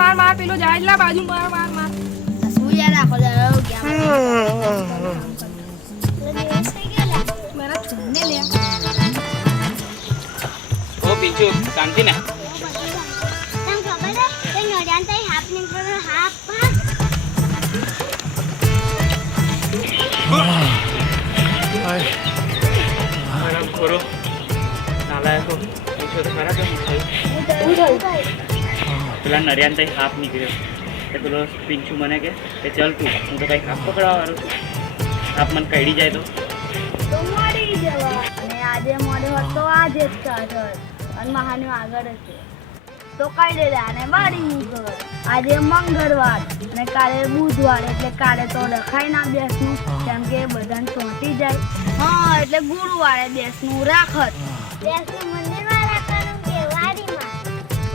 માર પેલો જાય લા બાજુ માર શું યાર આખો દાડો ગયા મારા ચૂને લે ઓ પિંચુ શાંતિ ને તને ખબર છે તે નોડિયાન તઈ હાફ નીકળો હાફ આરામ કરો નાલાયકો પૂછો તો ખરા કેમ થયું પેલા નરિયાન તઈ હાફ નીકળ્યો એ પેલો પિંચુ મને કે ચાલ તું હું તો કઈ હાફ પકડવા વાળો છું હાફ મને કઈડી જાય તો મળી જવા અને આજે મોડે હોત તો આજે જ ચાલ અને મહાનું આગળ છે તો કઈ દે અને મારી નીકળ આજે મંગળવાર અને કાલે બુધવાર એટલે કાલે તો રખાઈ ના બેસનું કેમ કે બધાને ચોંટી જાય હા એટલે ગુરુવારે બેસનું રાખત બેસનું મંદિરમાં રાખવાનું કે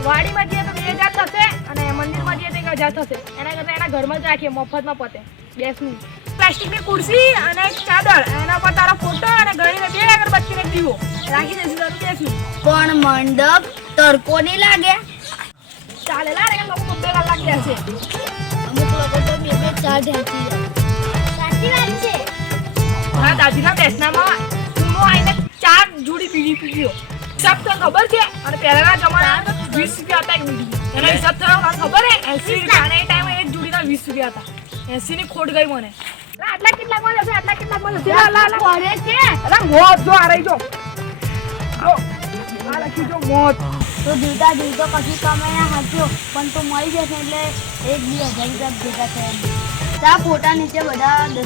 વાડીમાં જઈએ તો 2000 થશે અને મંદિરમાં જઈએ તો 1000 થશે એના કરતા એના ઘરમાં જ રાખીએ મફતમાં પતે બેસનું પ્લાસ્ટિકની ખુરશી અને એક ચાદર એના પર તારો ફોટો અને ગણીને 2 અગરબત્તીને દીવો રાખી દેશું તારું બેસનું પણ મંડપ તડકો નહીં લાગે ચાલે લા રે લોકો 2 કલાક બેસે અમુક લોકો તો 2-2 4 ઢેંચી જાય સાચી વાત છે હા દાદીના બેસનામાં સુનો આઈને 4 જોડી પીડીઓ હિસાબ તો ખબર છે અને પહેલાના જમાનામાં 20 રૂપિયા હતા એક બીડી એના હિસાબ થયો ખબર હે 80 રૂપિયા અને એ ટાઈમે એક જોડીના 20 રૂપિયા હતા 80 ની ખોટ ગઈ મને આટલા કેટલાકમાં જશે લા પડે છે અરે મોત જો આ રહી જો આ લખી જો મોત તો જીવતા જીવતો કશું કમાયા હાચો પણ તો મળી જશે એટલે 1-2 હજાર રૂપિયા ભેગા થયા તા ફોટા નીચે બધા 10-20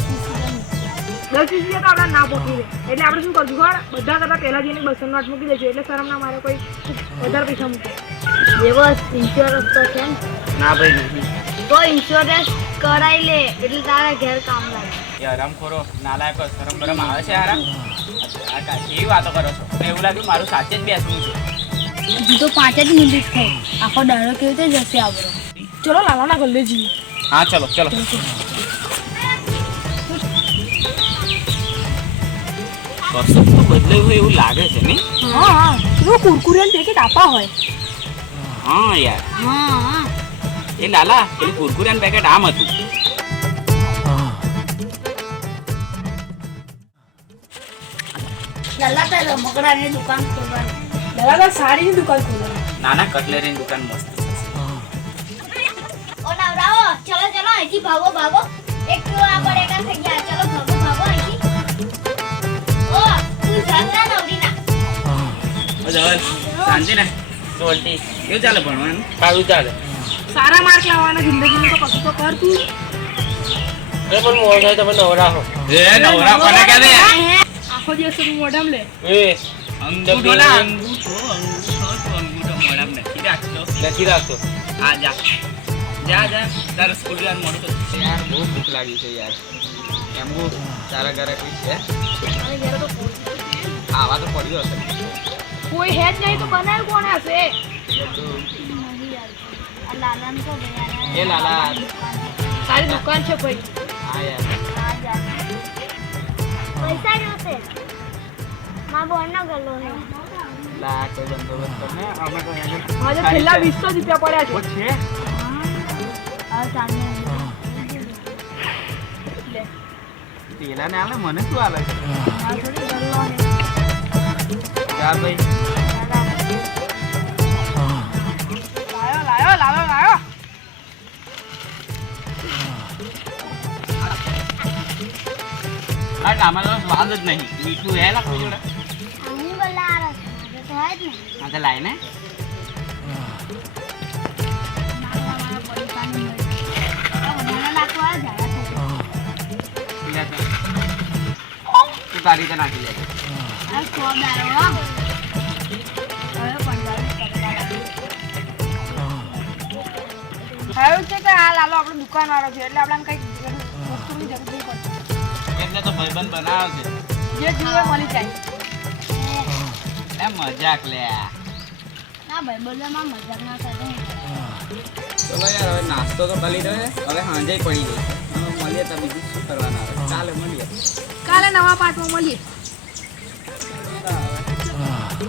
રૂપિયા તો આપણે ના પહોંચી દે એટલે આપણે શું કરશું ખબર બધા કરતા પહેલા જઈને 200 નોટ મૂકી દેજો એટલે શરમ ના મારે કોઈ વધારે પૈસા મૂકે વ્યવસ ઇન્સ્યોરન્સ તો છે ને ના ભાઈ નહીં તો ઇન્સ્યોરન્સ કરાઈ લે એટલે તારા ઘેર કામ લાગે એ આરામ કરો નાલાયકો શરમ બરમ આવે છે આરામ આ કેવી વાતો કરો છો મને એવું લાગ્યું મારું સાચે જ બેસવું છે હજુ તો 5 જ મિનિટ થઈ આખો દાડો કેવી રીતે જશે આપણો ચલો લાલાના ગલ્લે જઈએ હા ચલો ચલો કશું તો બદલાયું હોય એવું લાગે છે નહીં હા પેલું કુરકુરિયાનું પેકેટ આપા હોય હા યાર હા એ લાલા પેલું કુરકુરિયાનું પેકેટ આમ હતું લાલા તાર રમકડાની દુકાન ખોલવાની દાદા સાડીની દુકાન ખોલવાની નાના કટલેરીની દુકાન મસ્ત છે ઓ નવરાઓ ચલો ચલો અહીંથી ભાગો ભાગો એક કિલો આ બટેકા થઈ ગયા ચલો ભાગો ભાગો અહીંથી ઓ તું જાગરા નવરીના ઓ જવલ શાંતિ ને ચોલટી કેવું ચાલે ભણવાનું સારું ચાલે સારા માર્ક લાવવાના જિંદગીમાં તો કશું તો કર તું અરે પણ મોઢા તમે નવરા હો એ નવરા કોને કહે છે આખો દિવસ તું મોઢામ લે એ અંગૂઠો મોઢામાં નથી રાખતો નથી રાખતો હા જા જા જા તારા સ્કૂલ યાર મોડું તો યાર બહુ ભૂખ લાગી છે યાર એમ બહુ તારા ઘરે કોઈ છે અને ઘરે તો આવા તો પડ્યો હશે કોઈ હે જ નહીં તો બનાવ્યું કોણ હશે આ લાલાને તો ભૈયા એ લાલા તારી દુકાન છે ભાઈ હા યાર પૈસા જોતે માં બોલનો ગલ્લો હે લા કોઈ બંદોબસ્ત કરને અમે તો અહીંયા મારે છેલ્લા 200 રૂપિયા પડ્યા છે છે આ સામે લે પેલા ને આલે મને શું આલે છે આ થોડી ગલ્લો હે જા ભાઈ લાયો આ ટામાનો સ્વાદ જ નહીં મીઠું હે લાખો જોડે હું ગલ્લા આ રસ તો હોય જ ને આ તો લાઈ ને મારા પૈસાની મને નાખવા જાય લે તો તું તારી રીતે નાખી લે આ સો દારો હવે 45 એવું છે કે આ લાલો આપણો દુકાન વાળો છે એટલે આપણે કઈ વસ્તુની જરૂર નહીં પડતી એટલે તો ભાઈબંધ બનાવે છે જે જોઈએ મળી જાય એ મજાક લે ના ભાઈ બોલવામાં મજાક ના કરે ચલો યાર હવે નાસ્તો તો કરી રહ્યો હવે સાંજે પડી ગઈ હવે મળીએ તો બીજું શું કરવાના આવે કાલે મળીએ કાલે નવા પાઠમાં મળીએ હવે